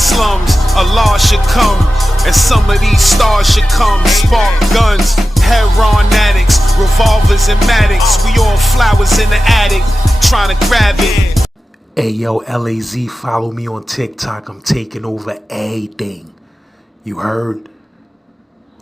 slums, a law should come, and some of these stars should come. Spark guns, heroin addicts, revolvers and Maddox. We all flowers in the attic, trying to grab it. Hey yo, LAZ, follow me on TikTok. I'm taking over everything. You heard?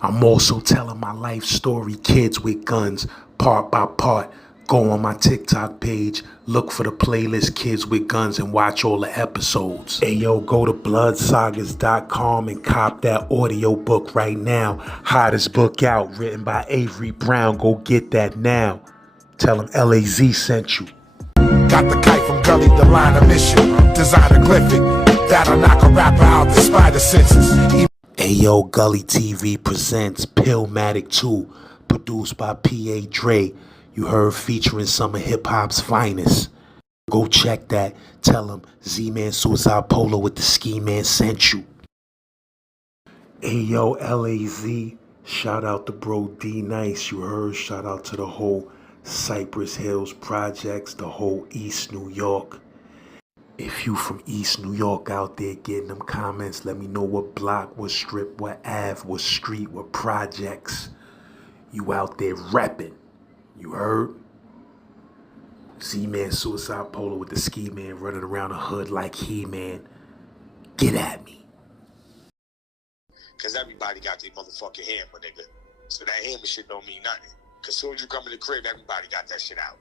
I'm also telling my life story, Kids with Guns, part by part. Go on my TikTok page, look for the playlist Kids with Guns, and watch all the episodes. Hey yo, go to bloodsagas.com and cop that audio book right now. Hottest book out, written by Avery Brown. Go get that now. Tell him LAZ sent you. Got the kite from Gully, the line of mission. Design a glyphic that'll knock a rapper out despite the senses. Hey yo, Gully TV presents Pillmatic 2, produced by P.A. Dre. You heard, featuring some of hip-hop's finest. Go check that. Tell him Z-Man Suicide Polo with the Ski Man sent you. Hey yo, LAZ, shout out to bro D Nice. You heard, shout out to the whole Cypress Hills projects, the whole East New York. If you from East New York out there getting them comments, let me know what block, what strip, what Ave, what street, what projects you out there repping. You heard? Z-Man Suicide Polo with the Ski Man running around the hood like He-Man. Get at me. Cause everybody got their motherfucking hammer, nigga. So that hammer shit don't mean nothing. Cause soon as you come in the crib, everybody got that shit out.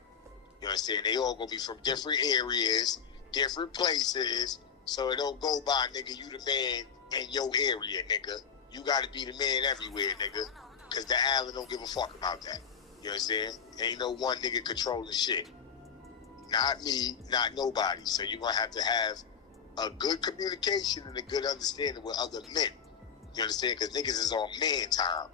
You understand? They all gonna be from different areas, different places. So it don't go by, nigga, you the man in your area, nigga. You gotta be the man everywhere, nigga. Cause the island don't give a fuck about that. You understand? Ain't no one nigga controlling shit. Not me, not nobody. So you're gonna have to have a good communication and a good understanding with other men. You understand? Cause niggas is on man time.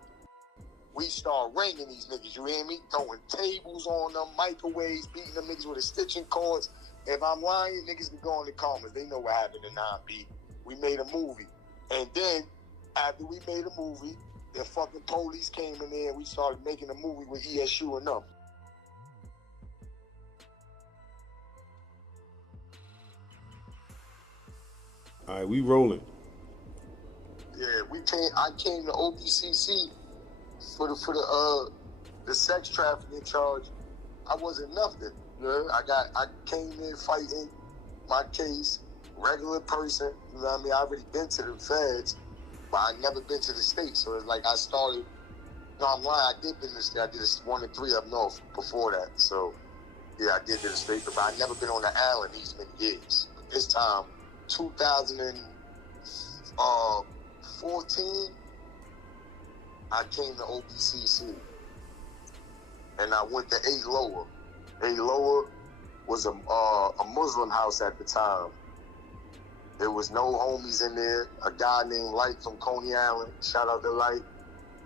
We start ringing these niggas, you hear me? Throwing tables on them, microwaves, beating them niggas with extension cords. If I'm lying, niggas can go in the comments. They know what happened in 9B. We made a movie. And then, after we made a movie, the fucking police came in there and we started making a movie with ESU and them. All right, we rolling. Yeah, I came to OCBC for the sex trafficking charge. I wasn't nothing. You know? I came in fighting my case, regular person. You know what I mean? I already been to the feds, but I never been to the state. So it's like I started. No, I'm lying. I did been to the state. I did 1 and 3 up north before that. So yeah, I did to the state, but I never been on the island these many years. But this time, 2014, I came to OCBC, and I went to 8 Lower. 8 Lower was a Muslim house at the time. There was no homies in there. A guy named Light from Coney Island, shout out to Light.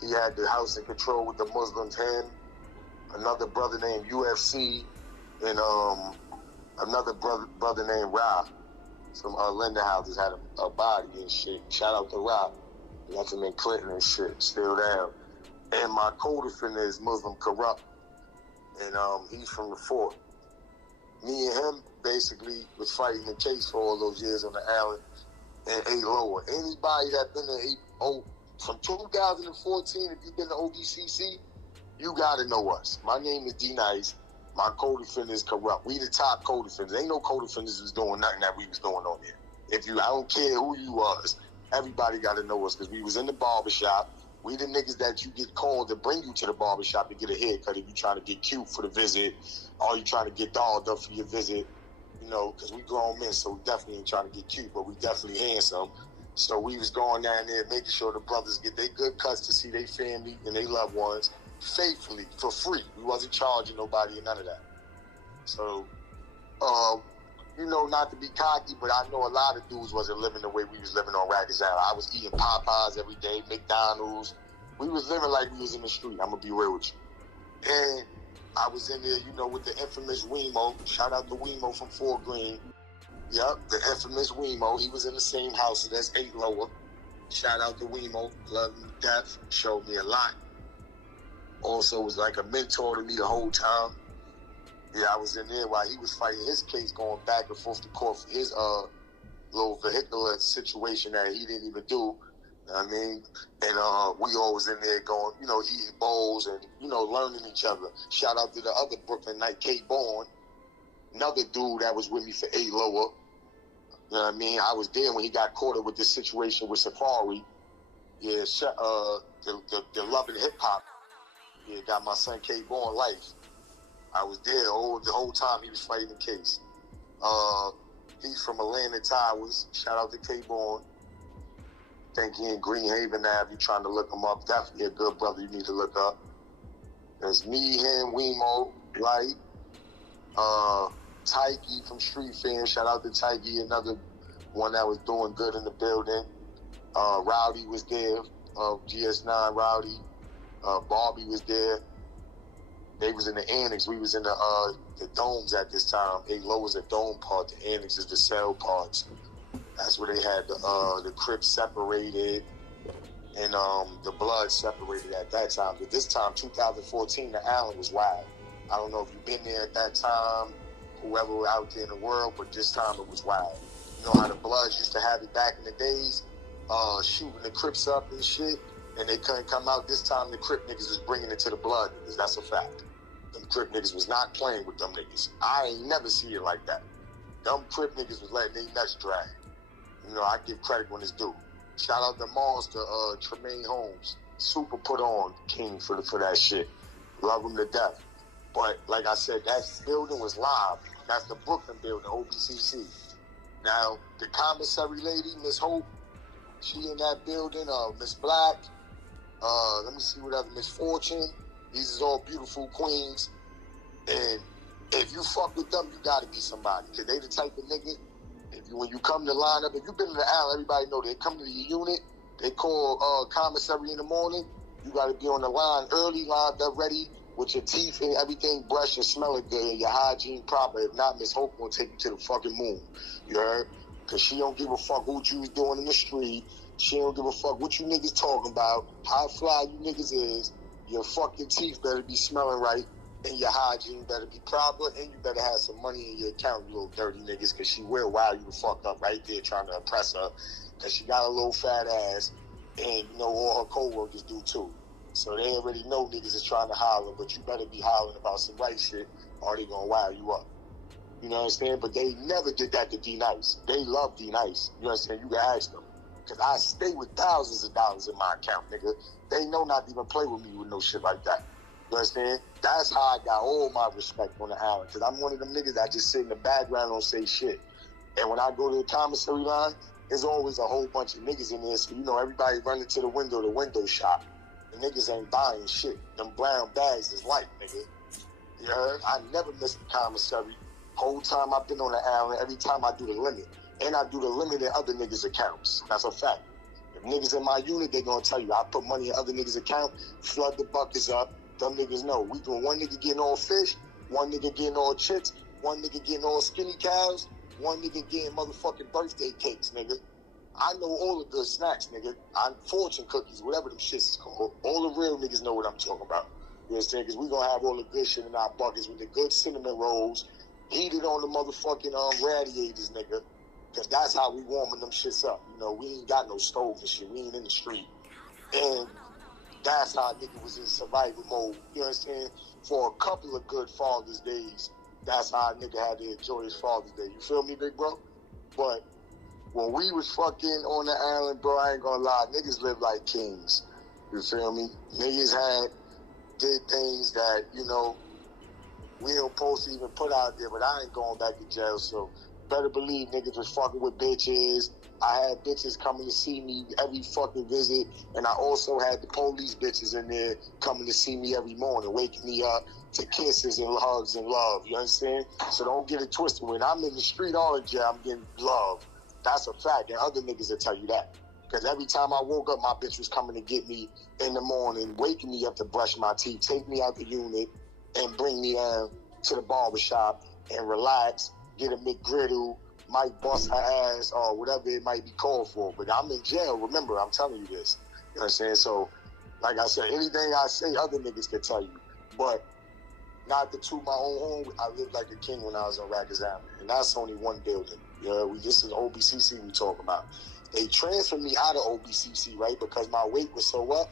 He had the house in control with the Muslims, him, another brother named UFC, and another brother named Ra. Some lender houses had a body and shit. Shout out to Ra. Got him in Clinton and shit, still down. And my co-defendant is Muslim Corrupt, and he's from the fort. Me and him basically was fighting the case for all those years on the island and 8 Lower. Anybody that been to from 2014, if you've been to OCBC, you gotta know us. My name is D Nice. My co-defendant is Corrupt. We the top co-defenders. Ain't no co-defenders was doing nothing that we was doing on there. I don't care who you was. Everybody got to know us because we was in the barbershop. We the niggas that you get called to bring you to the barbershop to get a haircut if you trying to get cute for the visit or you trying to get dolled up for your visit, you know, because we grown men, so we definitely ain't trying to get cute, but we definitely handsome. So we was going down there making sure the brothers get their good cuts to see their family and their loved ones faithfully for free. We wasn't charging nobody and none of that. So, you know, not to be cocky, but I know a lot of dudes wasn't living the way we was living on Rikers Island. I was eating Popeyes every day, McDonald's. We was living like we was in the street. I'm going to be real with you. And I was in there, you know, with the infamous Wemo. Shout out to Wemo from Fort Greene. Yep, the infamous Wemo. He was in the same house as 8 Lower. Shout out to Wemo. Love him to death. Showed me a lot. Also was like a mentor to me the whole time. Yeah, I was in there while he was fighting his case, going back and forth to court for his little vehicular situation that he didn't even do. You know what I mean? And we always in there going, eating bowls and, learning each other. Shout out to the other Brooklyn Knight, K. Bourne, another dude that was with me for 8 lower. You know what I mean? I was there when he got caught up with this situation with Safari. Yeah, the Love and Hip Hop. Yeah, got my son K. Bourne life. I was there the whole time he was fighting the case. He's from Atlanta Towers. Shout out to K. Bourne. Think he in Greenhaven Ave. You trying to look him up? Definitely a good brother you need to look up. There's me, him, Wemo, right? Tyke from Street Fan. Shout out to Tyke, another one that was doing good in the building. Rowdy was there. GS9 Rowdy. Barbie was there. They was in the annex. We was in the domes at this time. A-Low was a dome part. The annex is the cell parts. That's where they had the Crips separated and the Blood separated at that time. But this time, 2014, the Island was wild. I don't know if you've been there at that time, whoever out there in the world, but this time it was wild. You know how the Bloods used to have it back in the days, shooting the Crips up and shit, and they couldn't come out. This time the Crip niggas was bringing it to the Blood niggas. That's a fact. Them Crip niggas was not playing with them niggas. I ain't never see it like that. Them Crip niggas was letting their nuts drag. I give credit when it's due. Shout out to Monster, Tremaine Holmes. Super put on king for that shit. Love him to death. But like I said, that building was live. That's the Brooklyn building, OBCC. Now, the commissary lady, Miss Hope, she in that building. Miss Black. Let me see what other, Miss Fortune. These is all beautiful queens. And if you fuck with them, you gotta be somebody. Because they the type of nigga, when you come to line up, if you've been in the alley, everybody know they come to your unit, they call commissary in the morning, you got to be on the line early, lined up, ready, with your teeth and everything brushed and smelling good, and your hygiene proper. If not, Miss Hope gonna take you to the fucking moon. You heard? Because she don't give a fuck what you was doing in the street. She don't give a fuck what you niggas talking about, how fly you niggas is. Your fucking teeth better be smelling right, and your hygiene better be proper, and you better have some money in your account, you little dirty niggas, because she will wow you the fuck up right there trying to oppress her, because she got a little fat ass, and all her co-workers do too. So they already know niggas is trying to holler, but you better be hollering about some right shit, or they gonna wow you up. You know what I'm saying? But they never did that to D-Nice. They love D-Nice. You know what I'm saying? You can ask them. Because I stay with thousands of dollars in my account, nigga. They know not to even play with me with no shit like that. You understand? That's how I got all my respect on the island. Because I'm one of them niggas that just sit in the background and don't say shit. And when I go to the commissary line, there's always a whole bunch of niggas in there. So, everybody running to the window shop. The niggas ain't buying shit. Them brown bags is light, nigga. You heard? I never miss the commissary. Whole time I've been on the island, every time I do the limit. And I do the limit in other niggas' accounts. That's a fact. If niggas in my unit, they gonna tell you, I put money in other niggas' account, flood the buckets up. Them niggas know. We doing one nigga getting all fish, one nigga getting all chicks, one nigga getting all skinny cows, one nigga getting motherfucking birthday cakes, nigga. I know all the good snacks, nigga. I'm fortune cookies, whatever them shits is called. All the real niggas know what I'm talking about. You understand? Because we gonna have all the good shit in our buckets with the good cinnamon rolls, heated on the motherfucking radiators, nigga. Because that's how we warming them shits up. We ain't got no stove and shit. We ain't in the street. And that's how a nigga was in survival mode. You understand? For a couple of good Father's Days, that's how a nigga had to enjoy his Father's Day. You feel me, big bro? But when we was fucking on the island, bro, I ain't gonna lie, niggas live like kings. You feel me? Niggas did things that, we don't supposed to even put out there, but I ain't going back to jail, so better believe niggas was fucking with bitches. I had bitches coming to see me every fucking visit, and I also had the police bitches in there coming to see me every morning, waking me up to kisses and hugs and love. You understand? So don't get it twisted. When I'm in the street or in jail, I'm getting love. That's a fact, and other niggas will tell you that. Because every time I woke up, my bitch was coming to get me in the morning, waking me up to brush my teeth, take me out the unit, and bring me down to the barbershop and relax, get a McGriddle, might bust her ass or whatever it might be called for. But I'm in jail, remember, I'm telling you this. You know what I'm saying? So, like I said, anything I say, other niggas can tell you. But not to toot my own horn, I lived like a king when I was on Rikers Island. And that's only one building. Yeah, this is OBCC we talking about. They transferred me out of OBCC, right, because my weight was so up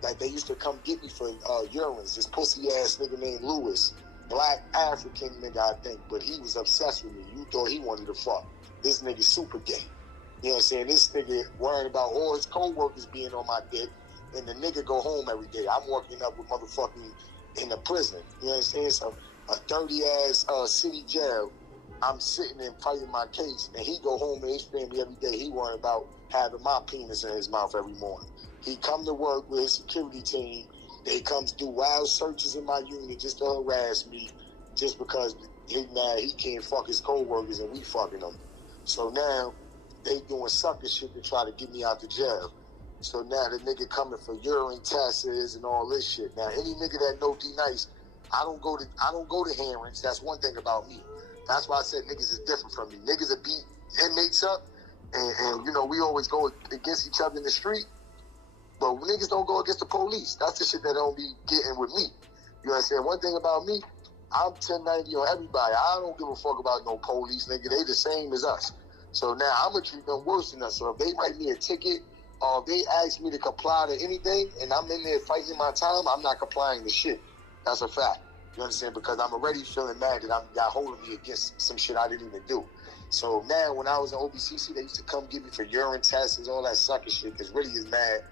that they used to come get me for urines. This pussy ass nigga named Lewis, black African nigga, I think, but he was obsessed with me. You thought he wanted to fuck. This nigga super gay. You know what I'm saying? This nigga worrying about all his co-workers being on my dick, and the nigga go home every day. I'm working up with motherfucking in the prison. You know what I'm saying? So a dirty ass city jail. I'm sitting there fighting my case, and he go home to his family every day. He worrying about having my penis in his mouth every morning. He come to work with his security team. They come to do wild searches in my unit just to harass me, just because he mad he can't fuck his co-workers and we fucking them. So now they doing sucker shit to try to get me out the jail. So now the nigga coming for urine tests and all this shit. Now any nigga that know D Nice, I don't go to hearings. That's one thing about me. That's why I said niggas is different from me. Niggas that beat inmates up, and you know we always go against each other in the street. But niggas don't go against the police. That's the shit that don't be getting with me. You know what I'm saying? One thing about me, I'm 1090 on everybody. I don't give a fuck about no police, nigga. They the same as us. So now I'm going to treat them worse than us. So if they write me a ticket or if they ask me to comply to anything and I'm in there fighting my time, I'm not complying to shit. That's a fact. You understand? Because I'm already feeling mad that I'm got hold of me against some shit I didn't even do. So now when I was in OBCC, they used to come get me for urine tests and all that sucker shit because really is mad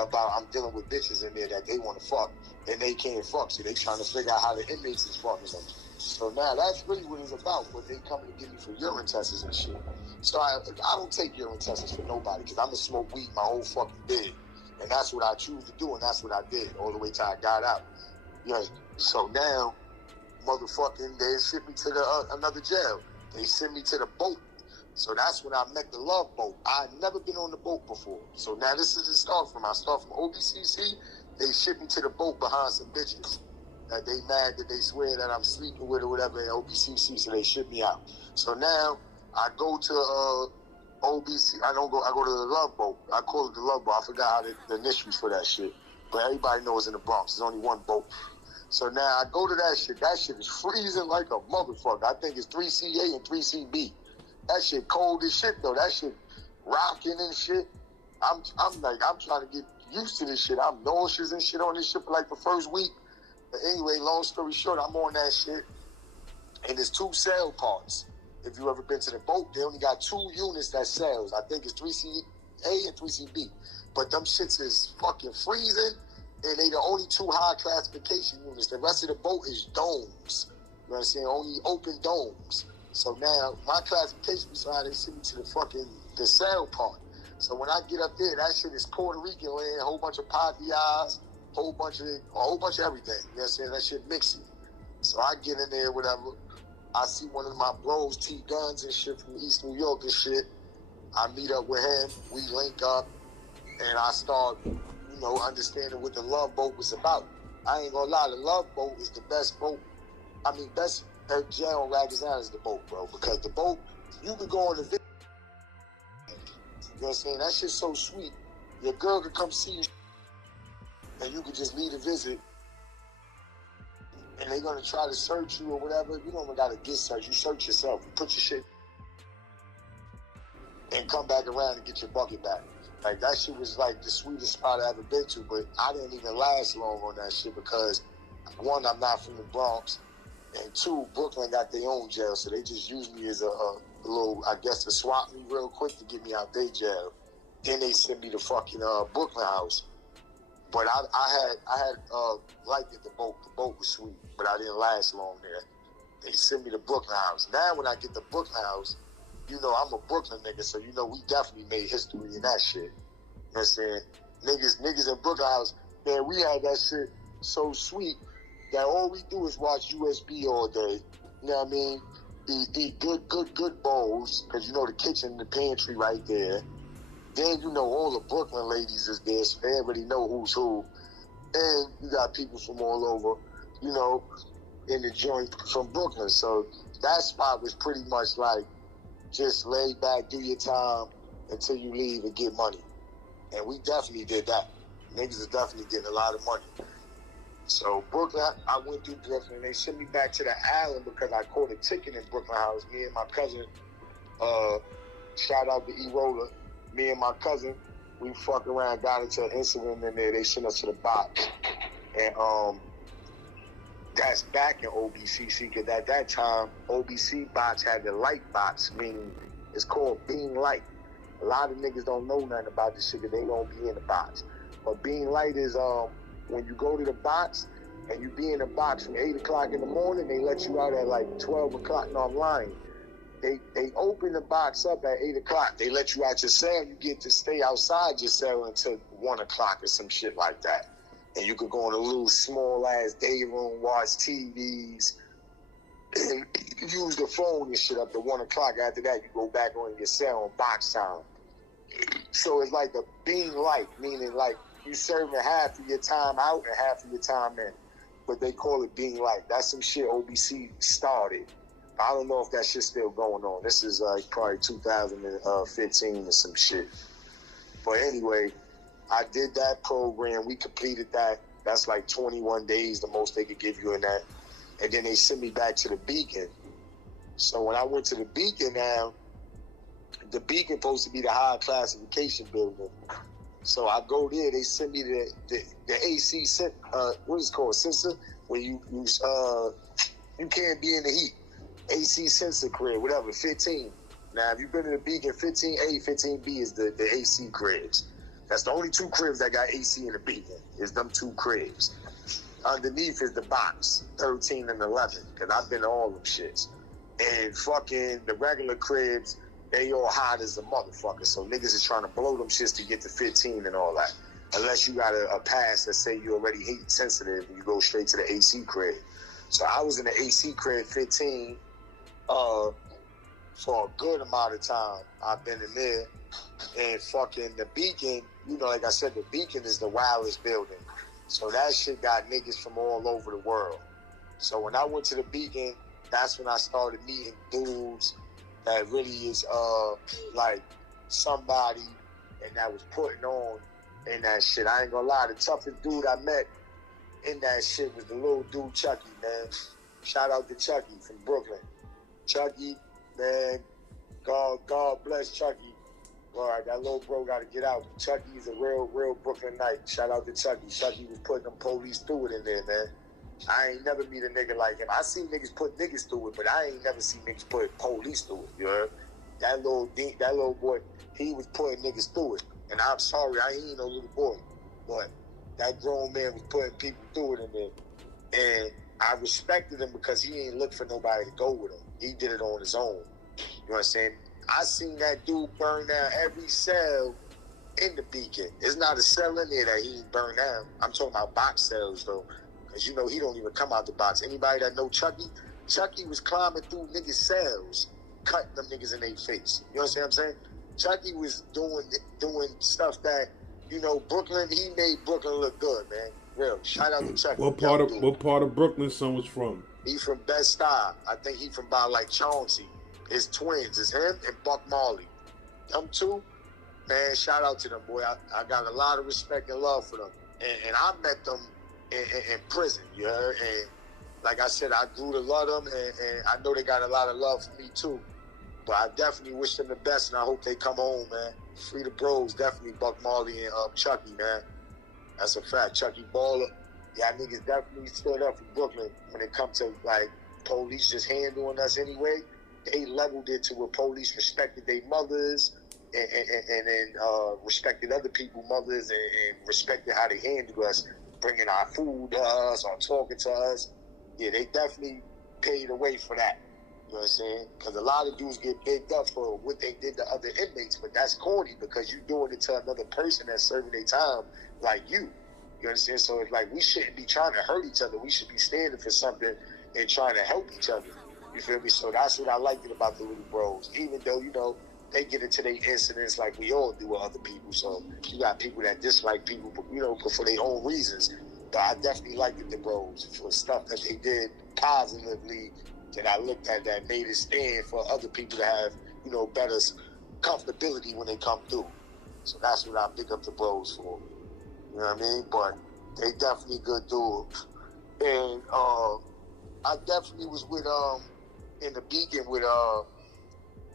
about I'm dealing with bitches in there that they want to fuck and they can't fuck. So they trying to figure out how the inmates is fucking them. So now that's really what it's about. But they coming to get me for urine tests and shit. So I don't take urine tests for nobody because I'm going to smoke weed my whole fucking day. And that's what I choose to do and that's what I did all the way till I got out. You know, so now, motherfucking, they ship me to the another jail. They send me to the boat. So that's when I met the Love Boat. I had never been on the boat before. So now this is the start from. I start from OBCC. They ship me to the boat behind some bitches. That they mad that they swear that I'm sleeping with or whatever in OBCC, so they ship me out. So now I go to OBC. I go to the Love Boat. I call it the Love Boat. I forgot how the initials for that shit. But everybody knows in the Bronx. There's only one boat. So now I go to that shit. That shit is freezing like a motherfucker. I think it's 3CA and 3CB. That shit cold as shit though. That shit rocking and shit. I'm trying to get used to this shit. I'm nauseous and shit on this shit for like the first week. But anyway, long story short, I'm on that shit. And there's 2 cell parts. If you ever been to the boat, they only got 2 units that cells. I think it's 3CA and 3CB. But them shits is fucking freezing. And they the only 2 high classification units. The rest of the boat is domes. You know what I'm saying? Only open domes. So now my classification is why they send me to the cell part. So when I get up there, that shit is Puerto Rican land, a whole bunch of patillas, a whole bunch of everything. You know what I'm saying? That shit mixing. So I get in there, whatever. I see one of my bros, T Guns and shit from East New York and shit. I meet up with him, we link up, and I start, you know, understanding what the Love Boat was about. I ain't gonna lie, the Love Boat is the best boat. I mean, best jail on Rikers Island is the boat, bro. Because the boat, you could go on the visit. You know what I'm saying? That shit's so sweet. Your girl could come see you, and you could just leave a visit, and they're gonna try to search you or whatever. You don't even gotta get searched. You search yourself. You put your shit, and come back around and get your bucket back. Like, that shit was like the sweetest spot I ever been to, but I didn't even last long on that shit because, 1, I'm not from the Bronx, and 2, Brooklyn got their own jail, so they just used me as a little, I guess, to swap me real quick to get me out their jail. Then they sent me to fucking Brooklyn house. But I had liked it, the boat. The boat was sweet, but I didn't last long there. They sent me to Brooklyn house. Now when I get to Brooklyn house, you know, I'm a Brooklyn nigga, so you know we definitely made history in that shit. You know what I'm saying? Niggas in Brooklyn house, man, we had that shit so sweet that all we do is watch USB all day. You know what I mean? Eat good bowls, because you know the kitchen and the pantry right there. Then you know all the Brooklyn ladies is there, so they already know who's who. And you got people from all over, you know, in the joint from Brooklyn. So that spot was pretty much like, just lay back, do your time until you leave and get money. And we definitely did that. Niggas is definitely getting a lot of money. So Brooklyn, I went through Brooklyn. They sent me back to the island because I caught a ticket in Brooklyn house. Me and my cousin Shout out to E-Roller. Me and my cousin, we fucked around, got into an incident in there. They sent us to the box. And that's back in OBCC, because at that time, OBC box had the light box, meaning it's called Being Light. A lot of niggas don't know nothing about this shit, because they don't be in the box. But Being Light is when you go to the box and you be in the box from 8 o'clock in the morning, they let you out at like 12 o'clock, no, I'm lying. They open the box up at 8 o'clock. They let you out your cell. You get to stay outside your cell until 1 o'clock or some shit like that. And you could go in a little small-ass day room, watch TVs, and use the phone and shit up to 1 o'clock. After that, you go back on your cell on box time. So it's like a Being Light, meaning like you serving half of your time out and half of your time in. But they call it Being Light. That's some shit OBC started. I don't know if that shit's still going on. This is probably 2015 or some shit. But anyway, I did that program. We completed that. That's like 21 days, the most they could give you in that. And then they sent me back to the Beacon. So when I went to the Beacon now, the Beacon supposed to be the high classification building. So I go there. They send me the AC, what is it called, sensor? Where you can't be in the heat. AC sensor crib, whatever, 15. Now, if you've been in the Beacon, 15A, 15B is the AC cribs. That's the only two cribs that got AC in the Beacon, is them two cribs. Underneath is the box, 13 and 11, because I've been to all them shits. And fucking the regular cribs, they all hot as a motherfucker, so niggas is trying to blow them shits to get to 15 and all that. Unless you got a pass that say you already heat sensitive and you go straight to the AC crib. So I was in the AC crib 15, for a good amount of time. I've been in there, and fucking the Beacon, you know, like I said, the Beacon is the wildest building. So that shit got niggas from all over the world. So when I went to the Beacon, that's when I started meeting dudes that really is like somebody, and that was putting on in that shit. I ain't gonna lie, the toughest dude I met in that shit was the little dude Chucky, man. Shout out to Chucky from Brooklyn. Chucky, man, God bless Chucky. All right, that little bro got to get out. Chucky's a real Brooklyn Knight. Shout out to Chucky. Chucky was putting them police through it in there, man. I ain't never meet a nigga like him. I seen niggas put niggas through it, but I ain't never seen niggas put police through it, you heard? That little boy, he was putting niggas through it. And I'm sorry, I ain't no little boy. But that grown man was putting people through it in there. And I respected him because he ain't look for nobody to go with him. He did it on his own. You know what I'm saying? I seen that dude burn down every cell in the Beacon. There's not a cell in there that he ain't burned down. I'm talking about box cells, though. Because, you know, he don't even come out the box. Anybody that know Chucky was climbing through niggas' cells, cutting them niggas in their face. You know what I'm saying? Chucky was doing stuff that, you know, Brooklyn, he made Brooklyn look good, man. Real. Shout out to Chucky. What part of Brooklyn son was from? He from Bed-Stuy. I think he from about like Chauncey. His twins. It's him and Buck Marley. Them two, man, shout out to them, boy. I got a lot of respect and love for them. And I met them in prison, you heard? And like I said, I grew to love them, and I know they got a lot of love for me, too. But I definitely wish them the best, and I hope they come home, man. Free the bros, definitely Buck Marley and Chucky, man. That's a fact. Chucky Baller. Yeah, niggas definitely stood up for Brooklyn when it comes to, like, police just handling us anyway. They leveled it to where police respected their mothers and then respected other people's mothers and respected how they handled us, bringing our food to us or talking to us. Yeah, they definitely paid away for that. You know what I'm saying? Because a lot of dudes get bigged up for what they did to other inmates, but that's corny because you're doing it to another person that's serving their time like you. You understand? So it's like we shouldn't be trying to hurt each other. We should be standing for something and trying to help each other. You feel me? So that's what I liked it about the little bros. Even though, you know, they get into their incidents like we all do with other people. So you got people that dislike people, you know, for their own reasons. But I definitely liked the bros for stuff that they did positively that I looked at that made it stand for other people to have, you know, better comfortability when they come through. So that's what I pick up the bros for. You know what I mean? But they definitely good dudes. And I definitely was with in the Beacon with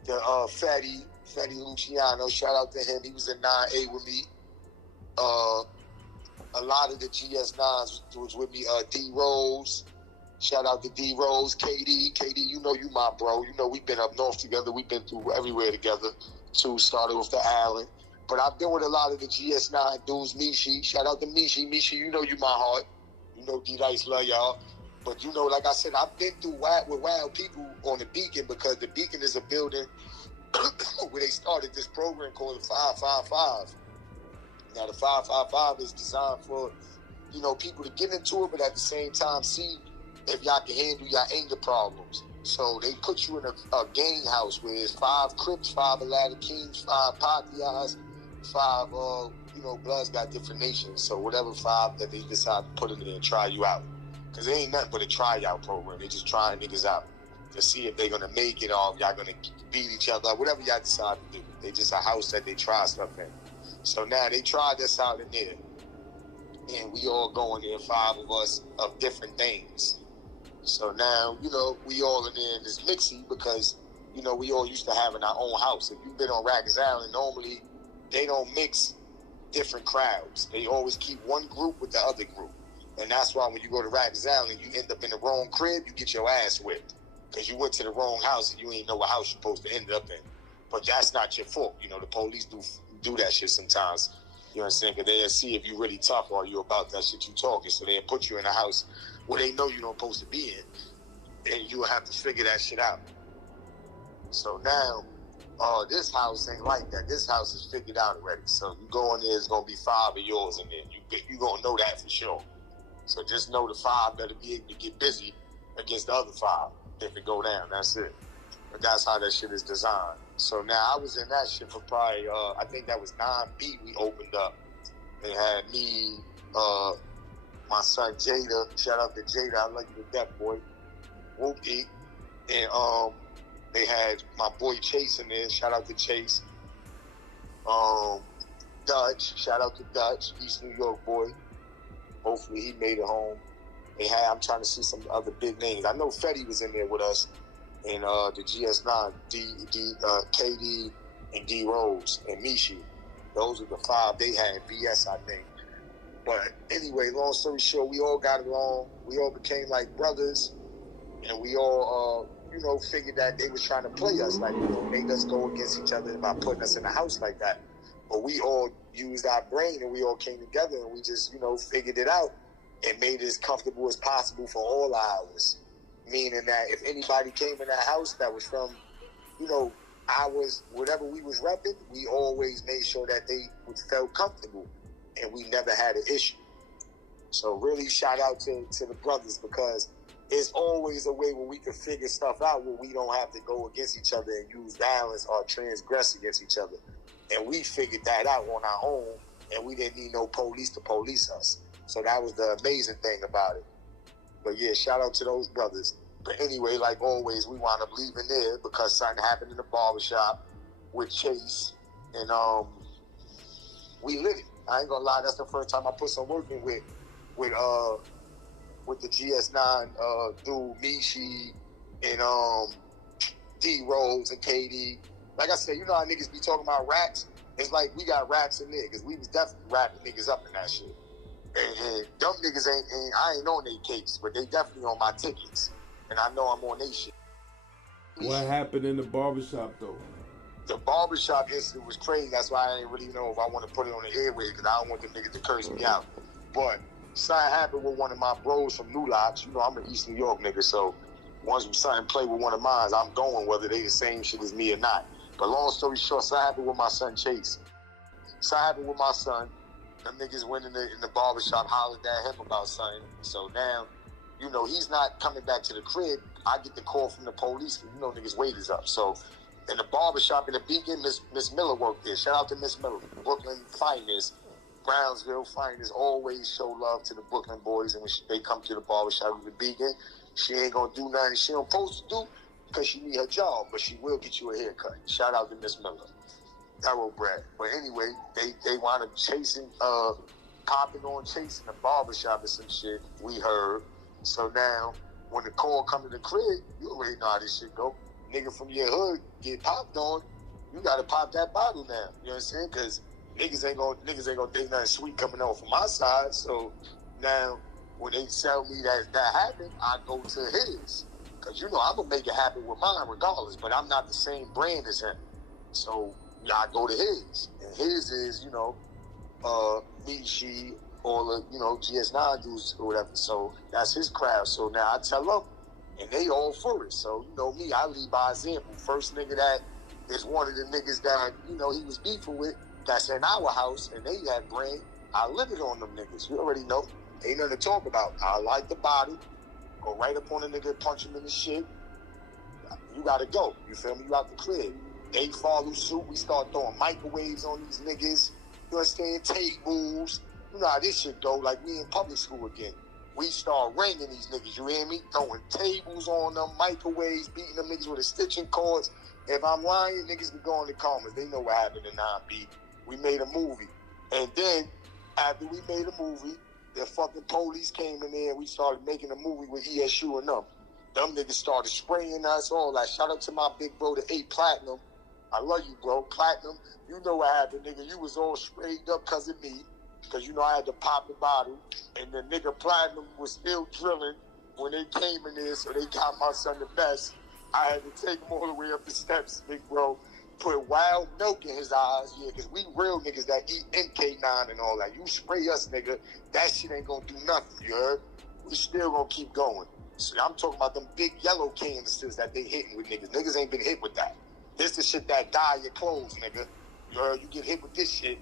Fetty Luciano, shout out to him. He was in 9A with me. A lot of the GS9s was with me. D Rose, shout out to D Rose. KD, you know you my bro. You know we've been up north together. We've been through everywhere together. Too, started with the Island. But I've been with a lot of the GS9 dudes. Mishi, shout out to Mishi. Mishi, you know you my heart. You know D-Dice love y'all. But you know, like I said, I've been through with wild people on the Beacon, because the Beacon is a building where they started this program called the 555. Now the 555 is designed for, you know, people to get into it, but at the same time see if y'all can handle your anger problems. So they put you in a gang house where it's 5 Crips, 5 Aladdin Kings, 5 Patias, 5 you know, Bloods got different nations. So whatever 5 that they decide to put in there and try you out. Because it ain't nothing but a tryout program. They just trying niggas out to see if they're going to make it, or if y'all going to beat each other, whatever y'all decide to do. They just a house that they try stuff in. So now they tried this out in there. And we all going there, 5 of us, of different things. So now, you know, we all in there in this mixy, because, you know, we all used to having our own house. If you've been on Rikers Island, normally they don't mix different crowds. They always keep one group with the other group. And that's why when you go to Rikers Island, you end up in the wrong crib, you get your ass whipped. Because you went to the wrong house and you ain't know what house you're supposed to end up in. But that's not your fault. You know, the police do that shit sometimes. You know what I'm saying? Because they'll see if you really tough or you about that shit you talking. So they'll put you in a house where they know you're not supposed to be in. And you'll have to figure that shit out. So now, this house ain't like that. This house is figured out already. So you go in there, there's going to be 5 of yours in there. You going to know that for sure. So just know the 5 better be able to get busy against the other 5 if it go down. That's it. But that's how that shit is designed. So now I was in that shit for probably, I think that was 9B we opened up. They had me, my son Jada. Shout out to Jada. I love you to death, boy. Whoopie. And they had my boy Chase in there. Shout out to Chase. Dutch. Shout out to Dutch. East New York boy. Hopefully he made it home. I'm trying to see some other big names. I know Fetty was in there with us, and the GS9, KD, and D Rose, and Mishi. Those are the 5 they had. BS, I think. But anyway, long story short, we all got along. We all became like brothers, and we all, you know, figured that they was trying to play us, like, you know, made us go against each other by putting us in a house like that. But we all used our brain, and we all came together, and we just, you know, figured it out and made it as comfortable as possible for all ours. Meaning that if anybody came in that house that was from, you know, whatever we was repping, we always made sure that they felt comfortable, and we never had an issue. So really shout out to the brothers, because it's always a way where we can figure stuff out where we don't have to go against each other and use violence or transgress against each other. And we figured that out on our own, and we didn't need no police to police us. So that was the amazing thing about it. But yeah, shout out to those brothers. But anyway, like always, we wound up leaving there because something happened in the barbershop with Chase. And we lit it. I ain't gonna lie, that's the first time I put some work in with the GS9 dude, Mishi, and D Rose and KD. Like I said, you know how niggas be talking about raps? It's like we got raps in there, because we was definitely rapping niggas up in that shit. And dumb niggas I ain't on their case, but they definitely on my tickets. And I know I'm on their shit. What happened in the barbershop, though? The barbershop incident was crazy. That's why I didn't really know if I want to put it on the airway, because I don't want them niggas to curse me out. But something happened with one of my bros from New Locks. You know, I'm an East New York nigga, so once something play with one of mine, I'm going whether they the same shit as me or not. But long story short, something happened with my son Chase. Something happened with my son. Them niggas went in the barbershop, hollered at him about something. So now, you know, he's not coming back to the crib. I get the call from the police, and you know niggas' weight is up. So in the barbershop in the Beacon, Miss Miller worked there. Shout out to Miss Miller, Brooklyn finest, Brownsville finest. Always show love to the Brooklyn boys, and when they come to the barbershop in the Beacon, she ain't gonna do nothing she don't supposed to do, because she need her job, but she will get you a haircut. Shout out to Miss Miller. Thoroughbred. But anyway, they wound up chasing, popping on chasing the barbershop or some shit, we heard. So now, when the call come to the crib, you already know how this shit go. nigga from your hood get popped on, you gotta pop that bottle now. You know what I'm saying? Because niggas ain't gonna think nothing sweet coming on from my side. So now when they tell me that happened, I go to his. Because you know I'm gonna make it happen with mine regardless, but I'm not the same brand as him. So I go to his. And his is, you know, me, she, all the, you know, GS9 dudes or whatever. So that's his crowd. So now I tell them, and they all for it. So, you know me, I lead by example. First nigga that is one of the niggas that, you know, he was beefing with, that's in our house, and they had brand, I live it on them niggas. You already know. Ain't nothing to talk about. I like the body. Go right up on a nigga, punch him in the shit. You gotta go. You feel me? You out the crib. They follow suit. We start throwing microwaves on these niggas. You understand? Tables. You know how this shit go. Like we in public school again. We start ringing these niggas. You hear me? Throwing tables on them, microwaves, beating them niggas with the stitching cords. If I'm lying, niggas can go in the comments. They know what happened in 9B. We made a movie. And then, after we made a movie, the fucking police came in there and we started making a movie with ESU and them. Them niggas started spraying us all. Like, shout out to my big bro, the 8 Platinum. I love you, bro. Platinum, you know what happened, nigga. You was all sprayed up because of me. Because, you know, I had to pop the bottle. And the nigga Platinum was still drilling when they came in there, so they got my son the best. I had to take him all the way up the steps, big bro. Put wild milk in his eyes, yeah, because we real niggas that eat MK9 and all that. You spray us, nigga, that shit ain't gonna do nothing, you heard? We still gonna keep going. So I'm talking about them big yellow canisters that they hitting with niggas. Niggas ain't been hit with that. This the shit that dye your clothes, nigga. You heard? You get hit with this shit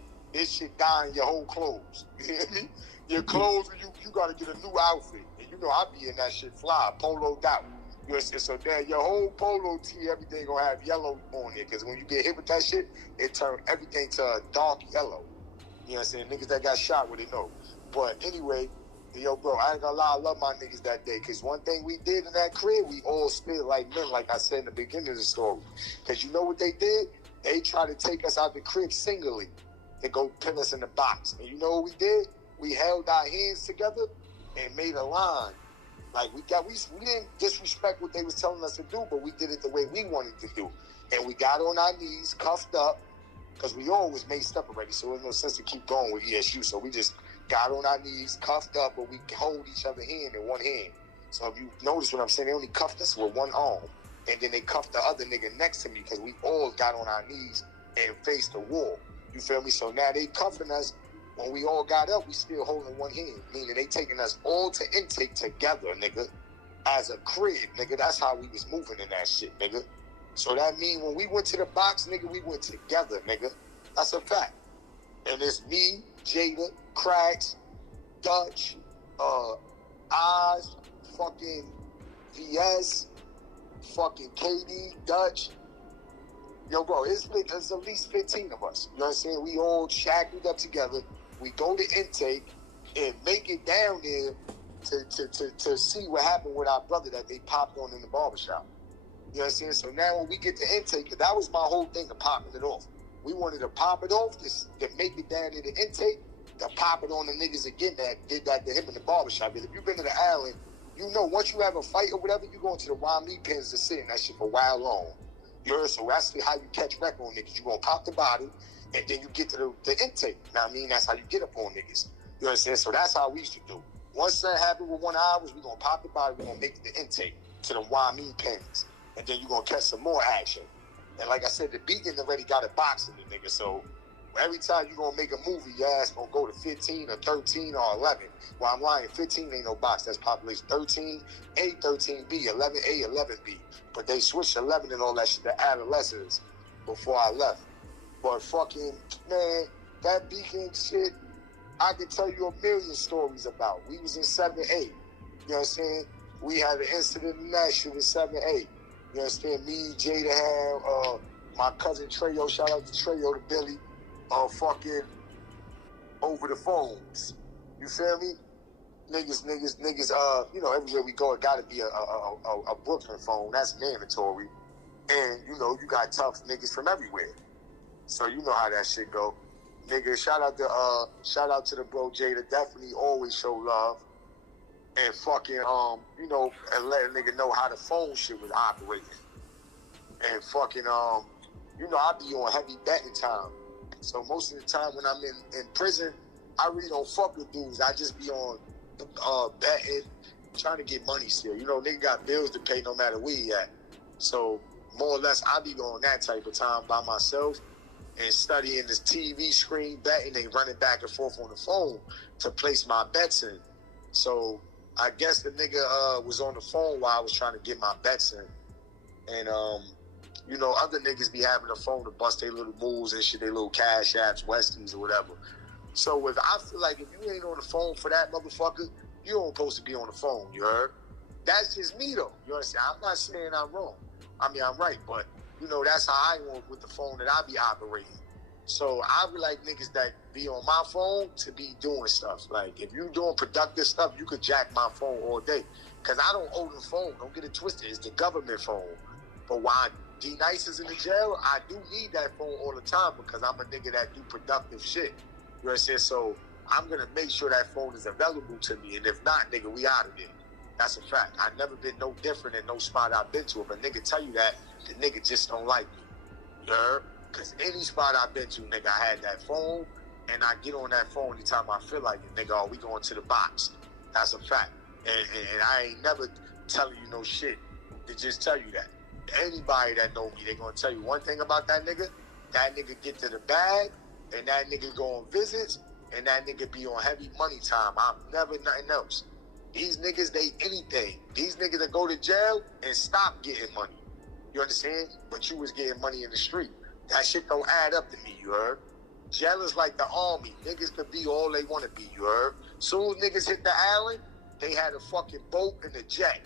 dyeing your whole clothes. You hear me? Your clothes, you gotta get a new outfit. And you know I be in that shit fly, poloed out. You know, so then your whole polo tee, everything gonna have yellow on it. Because when you get hit with that shit, it turn everything to a dark yellow. You know what I'm saying? Niggas that got shot, what they know. But anyway, yo, bro, I ain't gonna lie, I love my niggas that day. Because one thing we did in that crib, we all stood like men, like I said in the beginning of the story. Because you know what they did? They tried to take us out the crib singly. They go pin us in the box. And you know what we did? We held our hands together and made a line. Like we didn't disrespect what they was telling us to do, but we did it the way we wanted to do. And we got on our knees, cuffed up, because we always maced up already, so there's no sense to keep going with ESU. So we just got on our knees, cuffed up, but we hold each other's hand in one hand. So if you notice what I'm saying, they only cuffed us with one arm. And then they cuffed the other nigga next to me because we all got on our knees and faced the wall. You feel me? So now they cuffing us. When we all got up, we still holding one hand, meaning they taking us all to intake together, nigga, as a crib, nigga. That's how we was moving in that shit, nigga. So that mean when we went to the box, nigga, we went together, nigga. That's a fact. And it's me, Jada, Cracks, Dutch, Oz, fucking VS, fucking KD, Dutch. Yo, bro, it's at least 15 of us. You know what I'm saying? We all shackled up together. We go to intake and make it down there to see what happened with our brother that they popped on in the barbershop. You know what I'm saying? So now when we get to intake, because that was my whole thing of popping it off. We wanted to pop it off, to make it down to the intake, to pop it on the niggas again that did that to him in the barbershop. Because if you've been to the island, you know once you have a fight or whatever, you go into the YME pens to sit in that shit for a while long. You heard? So that's how you catch wreck on niggas. You gonna pop the body, and then you get to the intake. Now I mean, that's how you get up on niggas. You know what I'm saying? So that's how we used to do. Once that happened with 1 hour, we gonna pop the body, we gonna make it the intake to the YME pens. And then you gonna catch some more action. And like I said, the beacon already got a box in the nigga. So every time you gonna make a movie, your ass gonna go to 15 or 13 or 11. Well, I'm lying, 15 ain't no box. That's population 13, A, 13B, 11A, 11B. But they switched 11 and all that shit to adolescents before I left. But fucking, man, that beacon shit, I could tell you a million stories about. We was in 7-8. You know what I'm saying? We had an incident in that shit in 7-8. You understand? Me, Jada Ham, my cousin Treyo, shout out to Treyo, to Billy, fucking over the phones. You feel me? Niggas, you know, everywhere we go, it gotta be a Brooklyn phone. That's mandatory. And, you know, you got tough niggas from everywhere. So you know how that shit go. Nigga, shout out to the bro Jada, definitely always show love. And fucking, you know, and let a nigga know how the phone shit was operating. And fucking, you know, I be on heavy betting time. So most of the time when I'm in prison, I really don't fuck with dudes. I just be on betting, trying to get money still. You know, nigga got bills to pay no matter where he at. So more or less, I be on that type of time by myself and studying this TV screen, betting and running back and forth on the phone to place my bets in. So I guess the nigga was on the phone while I was trying to get my bets in. And, you know, other niggas be having a phone to bust their little moves and shit, their little cash apps, Westies or whatever. So if I feel like if you ain't on the phone for that motherfucker, you don't supposed to be on the phone, you heard? That's just me though, you understand? I'm not saying I'm wrong. I mean, I'm right, but you know, that's how I want with the phone that I be operating. So I be like niggas that be on my phone to be doing stuff. Like if you doing productive stuff, you could jack my phone all day. Cause I don't own the phone, don't get it twisted, it's the government phone. But while D-Nice is in the jail, I do need that phone all the time because I'm a nigga that do productive shit. You understand? So I'm gonna make sure that phone is available to me, and if not, nigga, we out of there. That's a fact. I've never been no different in no spot I've been to. If a nigga tell you that, the nigga just don't like me. You heard? Because any spot I've been to, nigga, I had that phone, and I get on that phone anytime I feel like it, nigga, oh, we going to the box. That's a fact. And I ain't never telling you no shit to just tell you that. Anybody that know me, they gonna tell you one thing about that nigga get to the bag, and that nigga go on visits, and that nigga be on heavy money time. I'm never nothing else. These niggas, they anything. These niggas that go to jail and stop getting money. You understand? But you was getting money in the street. That shit don't add up to me, you heard? Jail is like the army. Niggas could be all they want to be, you heard? Soon as niggas hit the island, they had a fucking boat and a jet,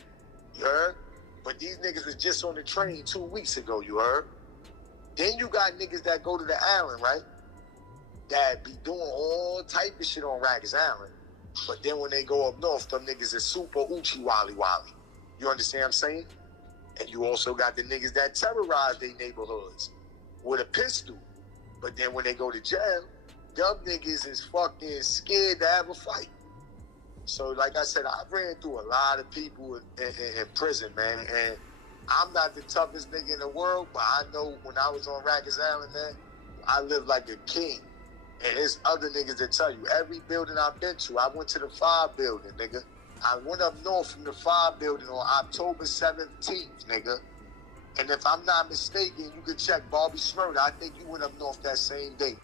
you heard? But these niggas was just on the train 2 weeks ago, you heard? Then you got niggas that go to the island, right? That be doing all type of shit on Rikers Island. But then when they go up north, them niggas is super Uchi Wally Wally. You understand what I'm saying? And you also got the niggas that terrorize their neighborhoods with a pistol. But then when they go to jail, them niggas is fucking scared to have a fight. So like I said, I've ran through a lot of people in prison, man. And I'm not the toughest nigga in the world, but I know when I was on Rikers Island, man, I lived like a king. And there's other niggas that tell you, every building I've been to, I went to the 5 building, nigga. I went up north from the 5 building on October 17th, nigga. And if I'm not mistaken, you can check Bobby Smurda. I think you went up north that same day.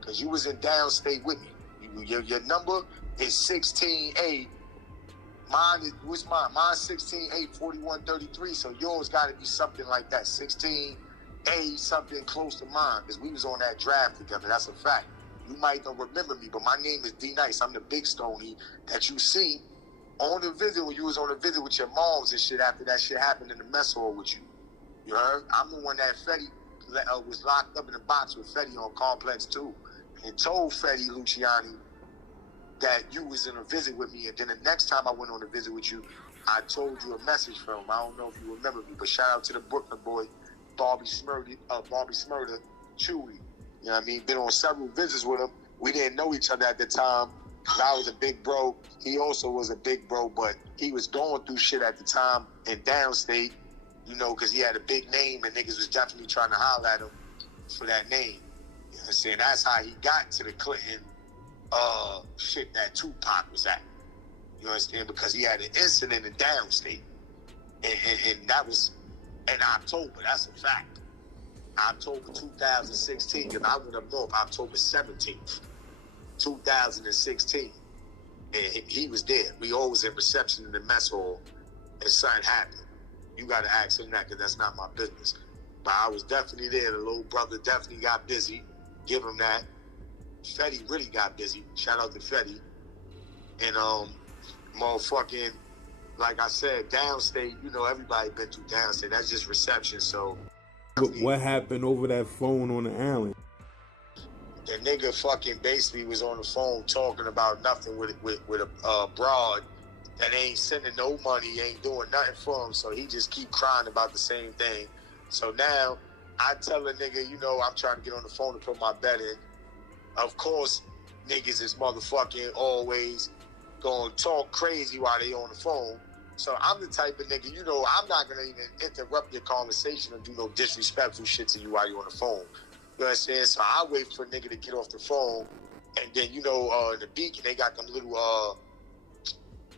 Because you was in downstate with me. Your number is 16A. What's mine? Mine's 16A 4133. So yours got to be something like that. 16A, something close to mine. Because we was on that draft together. That's a fact. You might don't remember me, but my name is D-Nice. I'm the big stoney that you see on the visit when you was on the visit with your moms and shit after that shit happened in the mess hall with you. You heard? I'm the one that Fetty was locked up in the box with Fetty on Complex 2 and told Fetty Luciani that you was in a visit with me. And then the next time I went on a visit with you, I told you a message from him. I don't know if you remember me, but shout out to the Brooklyn boy, Bobby Smurda, Chewy. You know what I mean? Been on several visits with him. We didn't know each other at the time. I was a big bro. He also was a big bro, but he was going through shit at the time in downstate, you know, because he had a big name and niggas was definitely trying to holler at him for that name. You know what I'm saying? That's how he got to the Clinton shit that Tupac was at. You understand? Because he had an incident in downstate. And that was in October. That's a fact. October 2016, because I went up north October 17th, 2016. And he was there. We always in reception in the mess hall, and something happened. You got to ask him that, because that's not my business. But I was definitely there. The little brother definitely got busy. Give him that. Fetty really got busy. Shout out to Fetty. And motherfucking, like I said, downstate, you know, everybody been through downstate. That's just reception, so. What happened over that phone on the island? The nigga fucking basically was on the phone talking about nothing with a broad that ain't sending no money, ain't doing nothing for him, so he just keep crying about the same thing. So now, I tell a nigga, you know, I'm trying to get on the phone to put my bet in. Of course, niggas is motherfucking always gonna talk crazy while they on the phone. So I'm the type of nigga, you know, I'm not gonna even interrupt your conversation or do no disrespectful shit to you while you're on the phone. You know what I'm saying? So I wait for a nigga to get off the phone, and then, you know, the beacon, they got them little,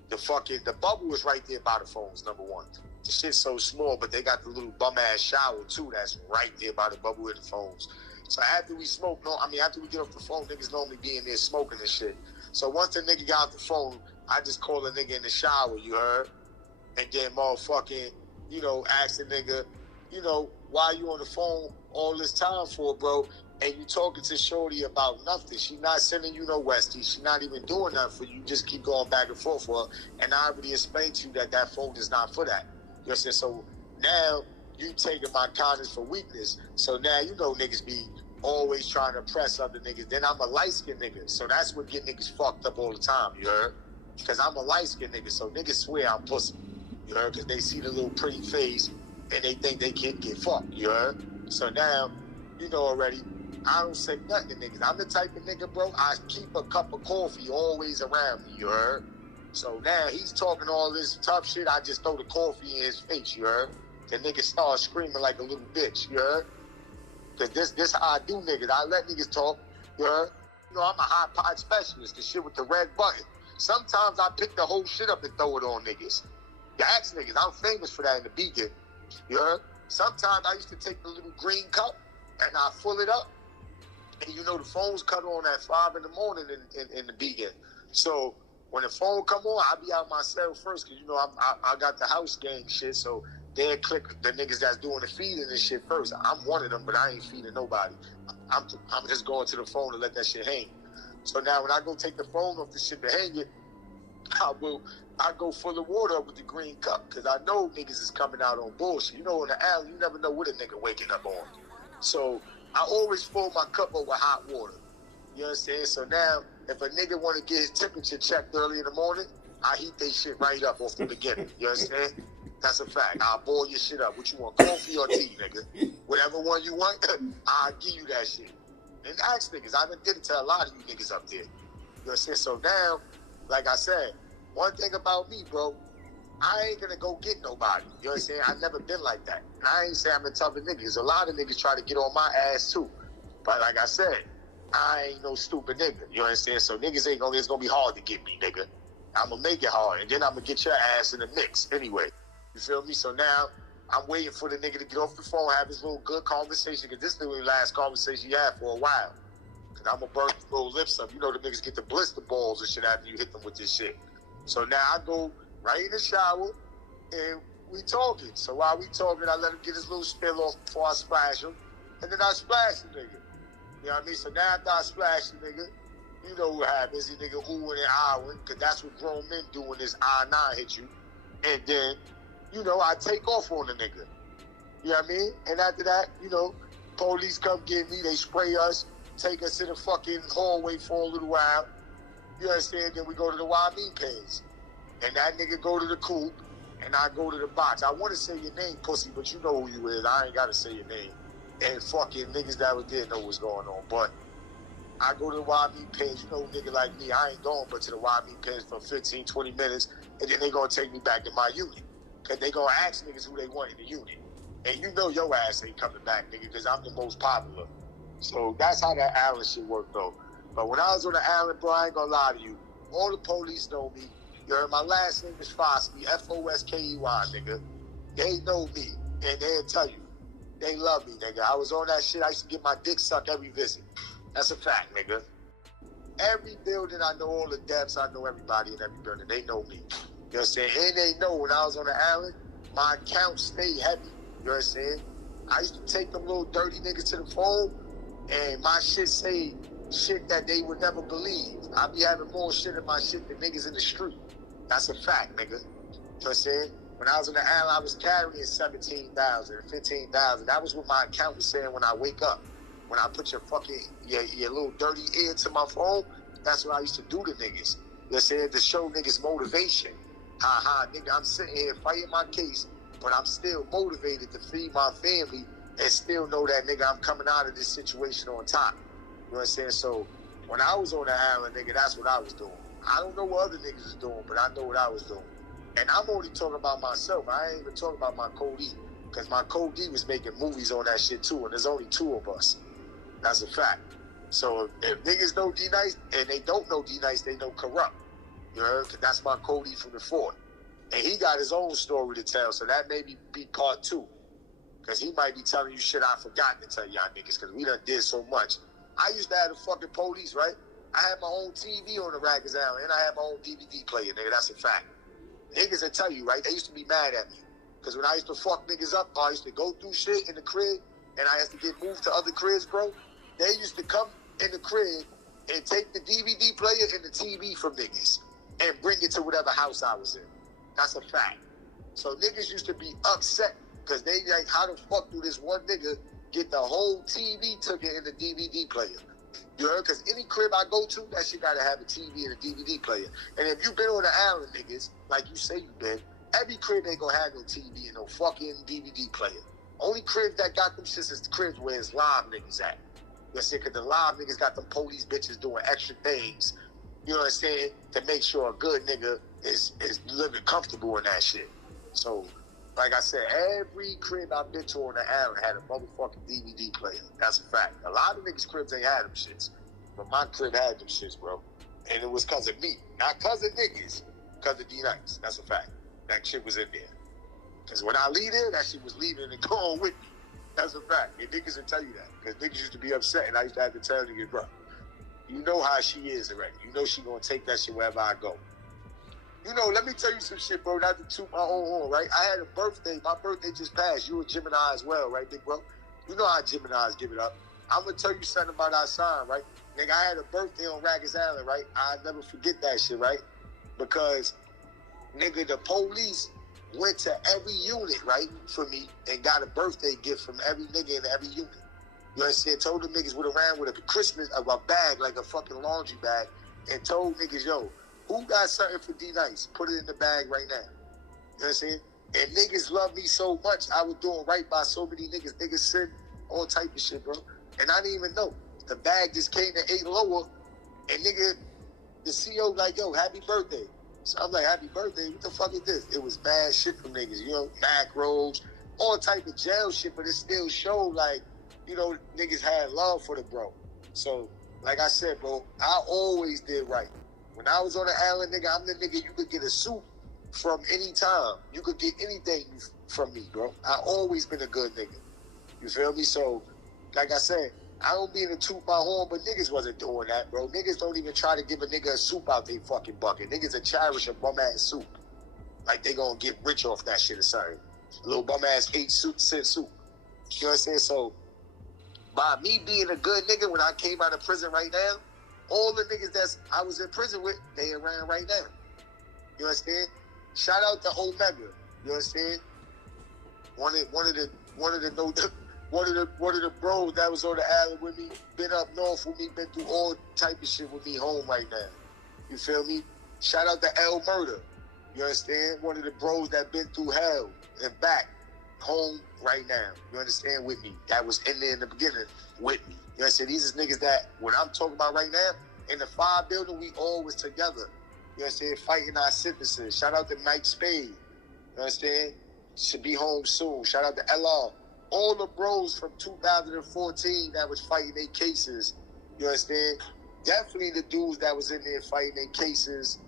the bubble is right there by the phones, number one. The shit's so small, but they got the little bum-ass shower, too, that's right there by the bubble with the phones. So after we after we get off the phone, niggas normally be in there smoking and shit. So once the nigga got off the phone, I just call the nigga in the shower, you heard? And then motherfucking, you know, ask the nigga, you know, why you on the phone all this time for, bro? And you talking to Shorty about nothing. She not sending you no Westies. She not even doing nothing for you. You just keep going back and forth for her. And I already explained to you that that phone is not for that. You know what I'm saying? So now you taking my kindness for weakness. So now you know niggas be always trying to press other niggas. Then I'm a light-skinned nigga. So that's what get niggas fucked up all the time, you heard? Because I'm a light-skinned nigga. So niggas swear I'm pussy. You heard? Because they see the little pretty face and they think they can get fucked. You heard? So now, you know already, I don't say nothing to niggas. I'm the type of nigga, bro, I keep a cup of coffee always around me. You heard? So now he's talking all this tough shit. I just throw the coffee in his face. You heard? The nigga starts screaming like a little bitch. You heard? Because this how I do niggas. I let niggas talk. You heard? You know, I'm a hot pot specialist. The shit with the red button. Sometimes I pick the whole shit up and throw it on niggas. You ask niggas, I'm famous for that in the beacon. You heard? Sometimes I used to take the little green cup and I fill it up. And you know the phones cut on at 5 in the morning in the beacon. So when the phone come on, I be out my cell first because, you know, I got the house gang shit. So they'll click the niggas that's doing the feeding and shit first. I'm one of them, but I ain't feeding nobody. I'm just going to the phone to let that shit hang. So now when I go take the phone off the shit to hang it, I go full of water up with the green cup because I know niggas is coming out on bullshit. You know, in the alley, you never know what a nigga waking up on. So I always fill my cup up with hot water. You understand? So now, if a nigga want to get his temperature checked early in the morning, I heat they shit right up off the beginning. You understand? That's a fact. I'll boil your shit up. What you want, coffee or tea, nigga? Whatever one you want, I'll give you that shit. And ask niggas. I done did it to a lot of you niggas up there. You understand? So now, like I said, one thing about me, bro, I ain't gonna go get nobody. You understand? I never been like that. And I ain't saying I'm a tough nigga. There's a lot of niggas try to get on my ass too. But like I said, I ain't no stupid nigga. You understand? So niggas it's gonna be hard to get me, nigga. I'm gonna make it hard. And then I'm gonna get your ass in the mix anyway. You feel me? So now, I'm waiting for the nigga to get off the phone, have his little good conversation, because this is the last conversation you had for a while. Because I'm gonna burn his little lips up. You know the niggas get the blister balls and shit after you hit them with this shit. So now I go right in the shower, and we talking. So while we talking, I let him get his little spill off before I splash him, and then I splash the nigga. You know what I mean? So now after I splash the nigga, you know what happens. The nigga oohing and ahhing, because that's what grown men do when this I-9 hit you. And then, you know, I take off on the nigga. You know what I mean? And after that, you know, police come get me, they spray us, take us to the fucking hallway for a little while. You understand? Then we go to the YB page. And that nigga go to the coupe, and I go to the box. I want to say your name, pussy, but you know who you is. I ain't got to say your name. And fucking niggas that was there know what's going on. But I go to the YB page. You know, nigga like me, I ain't going but to the YB page for 15, 20 minutes, and then they going to take me back to my unit. Because they going to ask niggas who they want in the unit. And you know your ass ain't coming back, nigga, because I'm the most popular. So that's how that Allen shit worked, though. But when I was on the Allen, bro, I ain't gonna lie to you. All the police know me. You heard my last name is Foskey, F-O-S-K-E-Y, nigga. They know me, and they'll tell you. They love me, nigga. I was on that shit. I used to get my dick sucked every visit. That's a fact, nigga. Every building, I know all the depths. I know everybody in every building. They know me. You know what I'm saying? And they know when I was on the Allen, my account stayed heavy. You know what I'm saying? I used to take them little dirty niggas to the phone, and my shit say shit that they would never believe. I be having more shit in my shit than niggas in the street. That's a fact, nigga. You know what I'm saying? When I was in the Allen, I was carrying 17,000, 15,000. That was what my account was saying when I wake up. When I put your little dirty ear to my phone, that's what I used to do to niggas. You know what I'm saying? To show niggas motivation. Nigga, I'm sitting here fighting my case, but I'm still motivated to feed my family and still know that, nigga, I'm coming out of this situation on top. You know what I'm saying? So when I was on the Allen, nigga, that's what I was doing. I don't know what other niggas was doing, but I know what I was doing. And I'm only talking about myself. I ain't even talking about my co-D. Because my co-D was making movies on that shit too, and there's only 2 of us. That's a fact. So if niggas know D-Nice, and they don't know D-Nice, they know Corrupt. You heard? Because that's my co-D from the fort. And he got his own story to tell, so that may be part 2. Because he might be telling you shit I forgot to tell y'all niggas, because we done did so much. I used to have the fucking police, right? I had my own TV on the Rikers Island, and I had my own DVD player, nigga. That's a fact. Niggas will tell you, right? They used to be mad at me. Because when I used to fuck niggas up, I used to go through shit in the crib, and I used to get moved to other cribs, bro. They used to come in the crib and take the DVD player and the TV from niggas and bring it to whatever house I was in. That's a fact. So niggas used to be upset because they like, how the fuck do this one nigga get the whole TV took it in the DVD player? You heard? Because any crib I go to, that shit gotta have a TV and a DVD player. And if you been on the island, niggas, like you say you been, every crib ain't gonna have no TV and no fucking DVD player. Only cribs that got them shits is the cribs where it's live niggas at. You know what I'm saying? Because the live niggas got them police bitches doing extra things, you know what I'm saying, to make sure a good nigga is living comfortable in that shit. So, like I said, every crib I've been to on the island had a motherfucking DVD player. That's a fact. A lot of niggas' cribs ain't had them shits. But my crib had them shits, bro. And it was because of me. Not because of niggas. Because of D-Nice. That's a fact. That shit was in there. Because when I leave there, that shit was leaving and going with me. That's a fact. And niggas will tell you that. Because niggas used to be upset, and I used to have to tell niggas, bro, you know how she is already. You know she gonna take that shit wherever I go. You know, let me tell you some shit, bro, not to toot my own horn, right? I had a birthday. My birthday just passed. You a Gemini as well, right, big bro? You know how Geminis give it up. I'm gonna tell you something about our sign, right? Nigga, I had a birthday on Rikers Island, right? I never forget that shit, right? Because, nigga, the police went to every unit, right, for me and got a birthday gift from every nigga in every unit. You know what I'm saying? Told them niggas went around with a bag, like a fucking laundry bag, and told niggas, yo, who got something for D-Nice? Put it in the bag right now. You know what I'm saying? And niggas love me so much, I was doing right by so many niggas. Niggas send all type of shit, bro. And I didn't even know. The bag just came to 8 lower, and nigga, the CEO like, yo, happy birthday. So I'm like, happy birthday? What the fuck is this? It was bad shit from niggas, you know, macros, all type of jail shit, but it still showed like, you know, niggas had love for the bro. So, like I said, bro, I always did right. When I was on the island, nigga, I'm the nigga you could get a suit from any time. You could get anything from me, bro. I always been a good nigga. You feel me? So, like I said, I don't mean to toot my horn, but niggas wasn't doing that, bro. Niggas don't even try to give a nigga a soup out they fucking bucket. Niggas will cherish a bum-ass soup. Like they gonna get rich off that shit or something. A little bum-ass 8-cent soup. You know what I'm saying? So, by me being a good nigga when I came out of prison right now, all the niggas that I was in prison with, they around right now. You understand? Shout out to Omega. You understand? One of the bros that was on the island with me, been up north with me, been through all type of shit with me home right now. You feel me? Shout out to L Murder. You understand? One of the bros that been through hell and back home right now. You understand? With me. That was in there in the beginning with me. You understand? These is niggas that, what I'm talking about right now, in the 5 building, we all was together. You understand? Fighting our sentences. Shout out to Mike Spade. You understand? Should be home soon. Shout out to LR. All the bros from 2014 that was fighting their cases. You understand? Definitely the dudes that was in there fighting their cases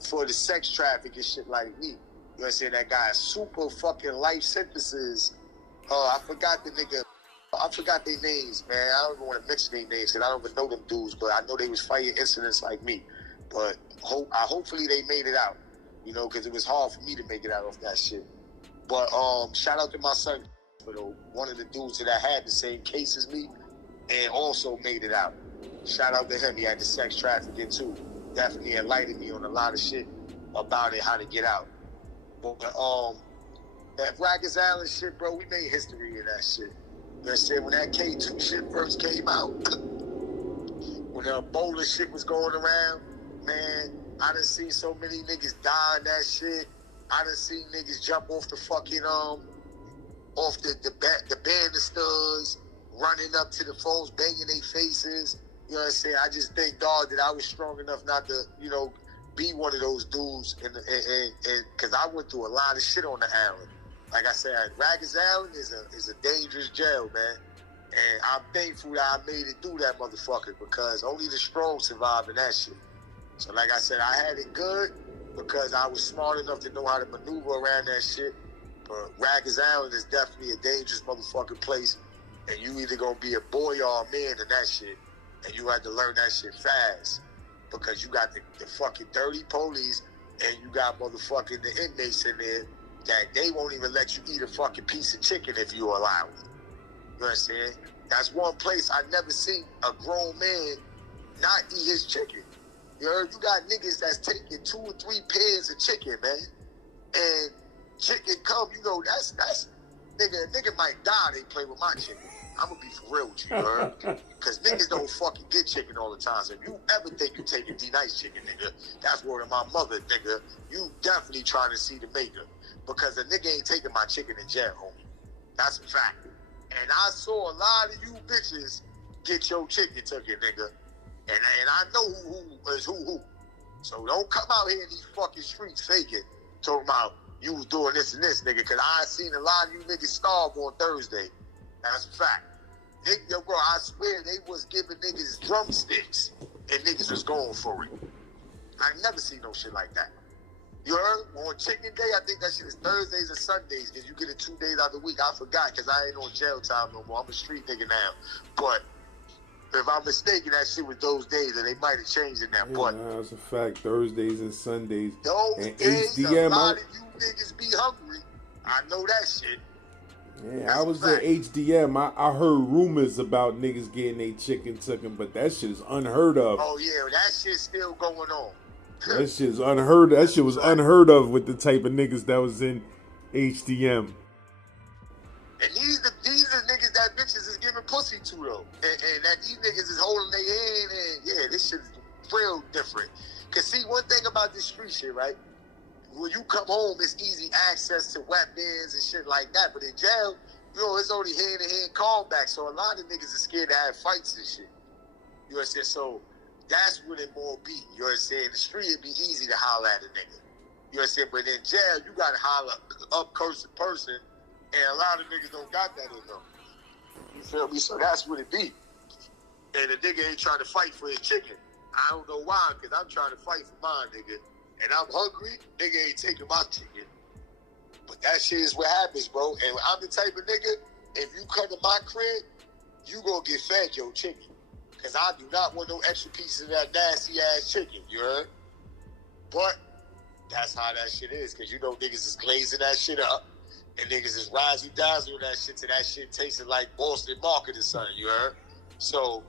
for the sex traffic and shit like me. You understand? That guy super fucking life sentences. I forgot the nigga. I forgot their names, man. I don't even want to mention their names because I don't even know them dudes, but I know they was fighting incidents like me. But hopefully they made it out, you know, because it was hard for me to make it out of that shit. But shout out to my son, one of the dudes that had the same case as me and also made it out. Shout out to him. He had the sex trafficking too. Definitely enlightened me on a lot of shit about it, how to get out. But that Rikers Island shit, bro, we made history in that shit. You know what I'm saying? When that K2 shit first came out, when the Ebola shit was going around, man, I done seen so many niggas die in that shit. I done seen niggas jump off the fucking, off the banisters, running up to the phones, banging their faces. You know what I'm saying? I just thank God that I was strong enough not to, you know, be one of those dudes, and because I went through a lot of shit on the island. Like I said, Rikers Island is a dangerous jail, man. And I'm thankful that I made it through that motherfucker, because only the strong survive in that shit. So like I said, I had it good because I was smart enough to know how to maneuver around that shit. But Rikers Island is definitely a dangerous motherfucking place, and you either gonna be a boy or a man in that shit, and you have to learn that shit fast, because you got the fucking dirty police, and you got motherfucking the inmates in there that they won't even let you eat a fucking piece of chicken if you allow it. You understand? That's one place I never seen a grown man not eat his chicken. You heard? You got niggas that's taking 2 or 3 pairs of chicken, man. And chicken come, you know, that's nigga might die, they play with my chicken. I'm gonna be for real with you, heard? Because niggas don't fucking get chicken all the time. So if you ever think you taking D-Nice chicken, nigga, that's word of my mother, nigga. You definitely trying to see the maker. Because the nigga ain't taking my chicken in jail, homie. That's a fact. And I saw a lot of you bitches get your chicken taken, nigga. And I know who is who. So don't come out here in these fucking streets faking, talking about you was doing this and this, nigga. Because I seen a lot of you niggas starve on Thursday. That's a fact. Yo, bro, I swear they was giving niggas drumsticks and niggas was going for it. I never seen no shit like that. You heard? On chicken day, I think that shit is Thursdays or Sundays, because you get it 2 days out of the week. I forgot, because I ain't on jail time no more. I'm a street nigga now. But if I'm mistaken, that shit was those days, and they might have changed it now. Yeah, But nah, it's a fact. Thursdays and Sundays. those and days, HDM, a lot of you niggas be hungry. I know that shit. Yeah, That's I was at HDM. I heard rumors about niggas getting their chicken taken, but that shit is unheard of. Oh, yeah, that shit's still going on. That shit is unheard. That shit was unheard of with the type of niggas that was in HDM. And these are niggas that bitches is giving pussy to, though. And that these niggas is holding their hand, and yeah, this shit is real different. Cause see, one thing about this street shit, right? When you come home, it's easy access to weapons and shit like that. But in jail, you know, it's only hand-to-hand callback. So a lot of niggas are scared to have fights and shit. You understand? So that's what it more be. You understand? The street, it'd be easy to holler at a nigga. You understand? But in jail, you gotta holler up close person, and a lot of niggas don't got that in them. You feel me? So that's what it be. And the nigga ain't trying to fight for his chicken. I don't know why, because I'm trying to fight for mine, nigga. And I'm hungry, nigga ain't taking my chicken. But that shit is what happens, bro. And I'm the type of nigga, if you come to my crib, you gonna get fed your chicken. Because I do not want no extra pieces of that nasty-ass chicken, you heard? But that's how that shit is, because you know niggas is glazing that shit up, and niggas is razzle-dazzle that shit till that shit tasted like Boston Market or something, you heard? So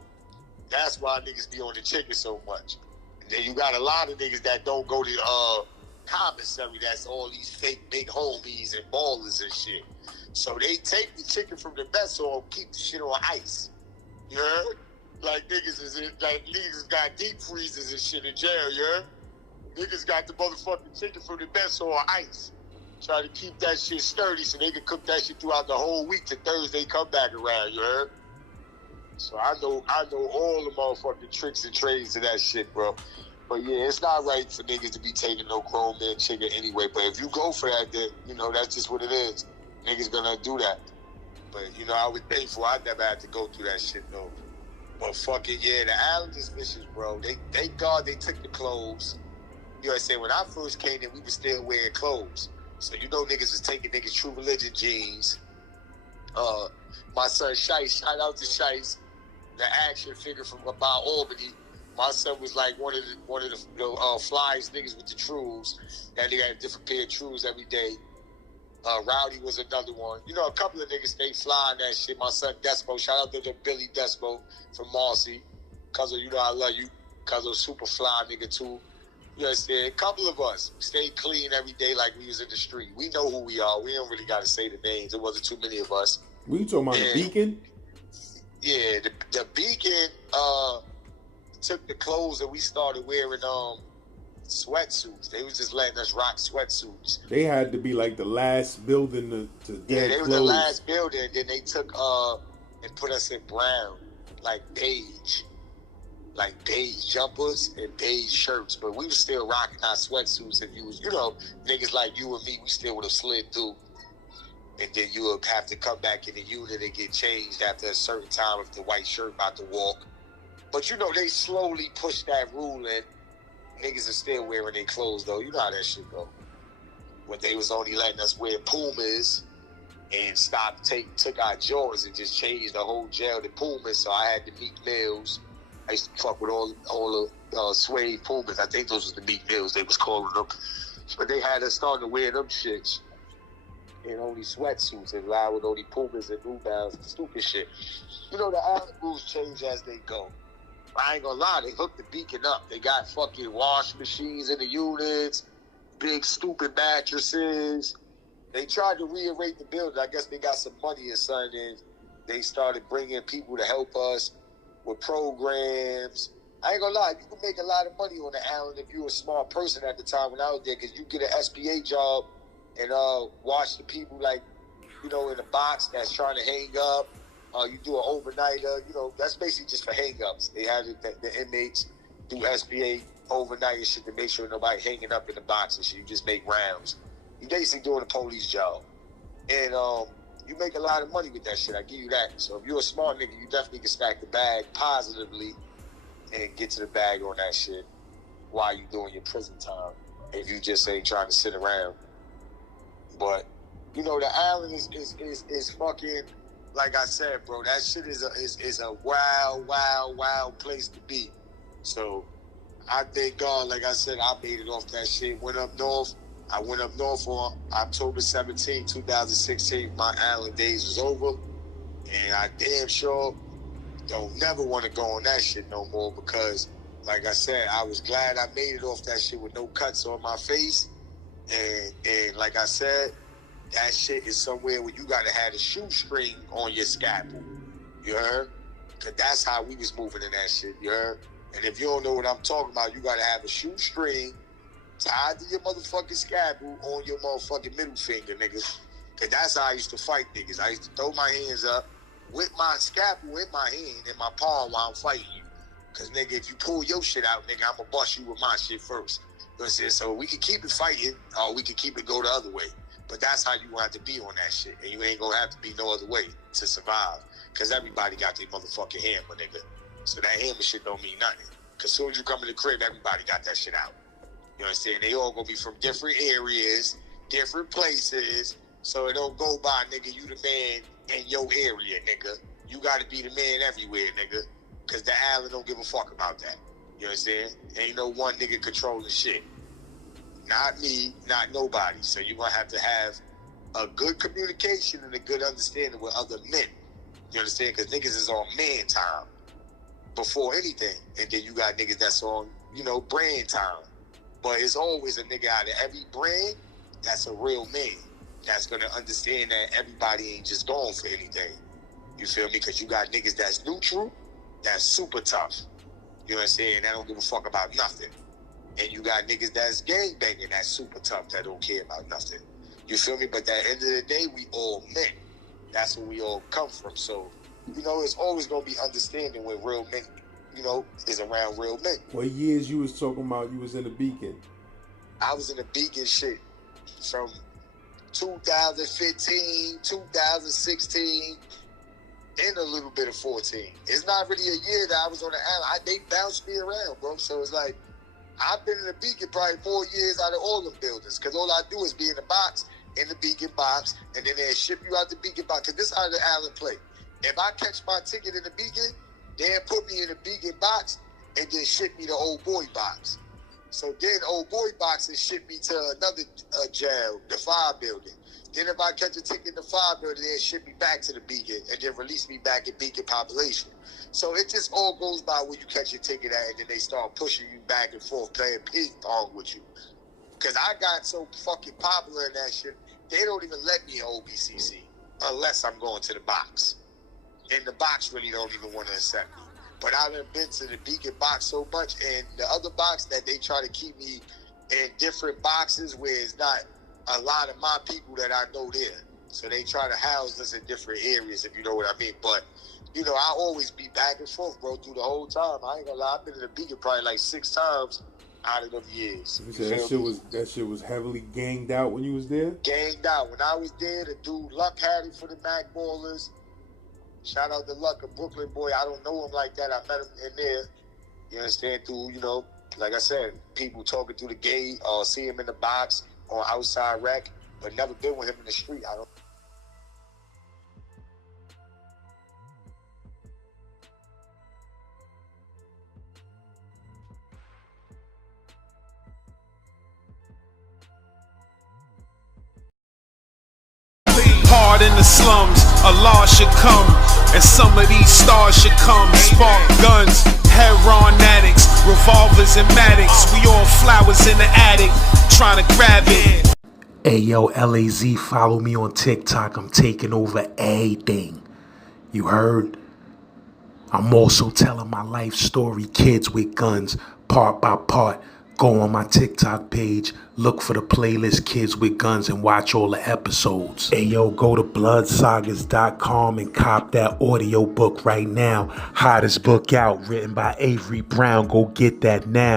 that's why niggas be on the chicken so much. And then you got a lot of niggas that don't go to commissary, that's all these fake big homies and ballers and shit. So they take the chicken from the mess hall and keep the shit on ice, you heard? Like niggas got deep freezers and shit in jail, you heard? Niggas got the motherfucking chicken from the mess hall on ice. Try to keep that shit sturdy so they can cook that shit throughout the whole week till Thursday come back around, you heard? So I know all the motherfucking tricks and trades of that shit, bro. But yeah, it's not right for niggas to be taking no grown man chicken anyway. But if you go for that, then, you know, that's just what it is. Niggas gonna do that. But, you know, I was thankful I never had to go through that shit, though. But fucking, yeah, the Islanders missions, bro. Thank God they took the clothes. You know what I'm saying? When I first came in, we were still wearing clothes. So, you know, niggas was taking niggas True Religion jeans. My son, Shice, shout out to Shice, the action figure from about Albany. My son was like one of the flyest niggas with the Trues. That nigga had a different pair of Trues every day. Rowdy was another one. You know, a couple of niggas stay flying that shit. My son Despo, shout out to the Billy Despo from Marcy. Cuzzo, you know I love you. Cuzzo, super fly nigga too. You understand? A couple of us stay clean every day like we was in the street. We know who we are. We don't really got to say the names. There wasn't too many of us. What you talking about, the Beacon? Yeah, the Beacon took the clothes and we started wearing sweatsuits. They was just letting us rock sweatsuits. They had to be like the last building to yeah, they clothes. were the last building. Then they took and put us in brown, like beige. like beige jumpers and beige shirts, but we was still rocking our sweatsuits. If you was, niggas like you and me, we still would have slid through. And then you would have to come back in the unit and get changed after a certain time if the white shirt about to walk. But they slowly pushed that rule in. Niggas are still wearing their clothes though. You know how that shit go. When they was only letting us wear Pumas and took our Jordans and just changed the whole jail to Pumas. So I had the Meek Mills. I used to fuck with all the suede Pumas. I think those was the Meek Mills they was calling them. But they had us starting to wear them shits in only sweatsuits and lie with only Pumas and New Balance and stupid shit. The island rules change as they go. I ain't gonna lie, they hooked the beacon up. They got fucking wash machines in the units, big stupid mattresses. They tried to rearrange the building. I guess they got some money or something. And they started bringing people to help us with programs. I ain't gonna lie, you can make a lot of money on the island if you're a smart person at the time when I was there, because you get an SBA job and watch the people in a box that's trying to hang up. You do an overnighter, that's basically just for hang-ups. They had the inmates do SBA overnight and shit to make sure nobody hanging up in the box and shit. You just make rounds. You basically doing a police job. And you make a lot of money with that shit, I give you that. So if you're a smart nigga, you definitely can stack the bag positively and get to the bag on that shit while you doing your prison time. If you just ain't trying to sit around. But, the island is fucking... Like I said, bro, that shit is a wild, wild, wild place to be. So I thank God, like I said, I made it off that shit. Went up north. I went up north on October 17, 2016. My island days was over. And I damn sure don't never want to go on that shit no more because, like I said, I was glad I made it off that shit with no cuts on my face. And like I said, that shit is somewhere where you gotta have a shoestring on your scalpel. You heard? Cause that's how we was moving in that shit. You heard? And if you don't know what I'm talking about, you gotta have a shoestring tied to your motherfucking scalpel on your motherfucking middle finger, niggas. Cause that's how I used to fight niggas. I used to throw my hands up with my scalpel in my hand in my palm while I'm fighting you. Cause nigga, if you pull your shit out, nigga, I'm gonna bust you with my shit first. You know what I'm saying? So we can keep it fighting or we can keep it go the other way. But that's how you have to be on that shit. And you ain't gonna have to be no other way to survive. Cause everybody got their motherfucking hammer, nigga. So that hammer shit don't mean nothing. Cause soon as you come in the crib, everybody got that shit out. You know what I'm saying? They all gonna be from different areas, different places. So it don't go by, nigga, you the man in your area, nigga. You gotta be the man everywhere, nigga. Cause the island don't give a fuck about that. You know what I'm saying? Ain't no one nigga controlling shit. Not me, not nobody. So you're going to have a good communication and a good understanding with other men. You understand? Because niggas is on man time before anything. And then you got niggas that's on, brand time. But it's always a nigga out of every brand that's a real man. That's going to understand that everybody ain't just going for anything. You feel me? Because you got niggas that's neutral, that's super tough. You know what I'm saying? That don't give a fuck about nothing. And you got niggas that's gangbanging, that's super tough, that don't care about nothing. You feel me? But at the end of the day, we all men. That's where we all come from. So, it's always going to be understanding when real men, is around real men. What years you was talking about you was in the Beacon? I was in the Beacon shit from 2015, 2016, and a little bit of 14. It's not really a year that I was on the island. They bounced me around, bro. So it's like, I've been in the Beacon probably 4 years out of all them buildings. Because all I do is be in the box, in the Beacon box, and then they ship you out the Beacon box. Because this is how the island play. If I catch my ticket in the Beacon, they'll put me in the Beacon box and then ship me to Old Boy box. So then Old Boy box and ship me to another jail, the Fire building. Then if I catch a ticket in the Fire building, they'll ship me back to the Beacon and then release me back in Beacon population. So it just all goes by where you catch your ticket at, and then they start pushing you back and forth, playing ping pong with you. Because I got so fucking popular in that shit, they don't even let me in OBCC unless I'm going to the box. And the box really don't even want to accept me. But I done been to the Beacon box so much, and the other box that they try to keep me in different boxes where it's not a lot of my people that I know there. So they try to house us in different areas, if you know what I mean. But, you know, I always be back and forth, bro, through the whole time. I ain't gonna lie, I've been to the Beacon probably like 6 times out of them years. You said that shit was heavily ganged out when you was there? Ganged out. When I was there, the dude Luck had it for the Mac Ballers. Shout out to Luck, a Brooklyn boy. I don't know him like that. I met him in there. You understand? Through, you know, like I said, people talking through the gate, see him in the box or outside rec, but never been with him in the street. I don't. Hard in the slums, a law should come, and some of these stars should come. Spark guns, heroin addicts, revolvers and Maddox. We all flowers in the attic, trying to grab it. Hey yo, LAZ, follow me on TikTok. I'm taking over everything. You heard? I'm also telling my life story, kids with guns, part by part. Go on my TikTok page, look for the playlist Kids with Guns, and watch all the episodes. Hey yo, go to bloodsagas.com and cop that audio book right now. Hottest book out, written by Avery Brown. Go get that now.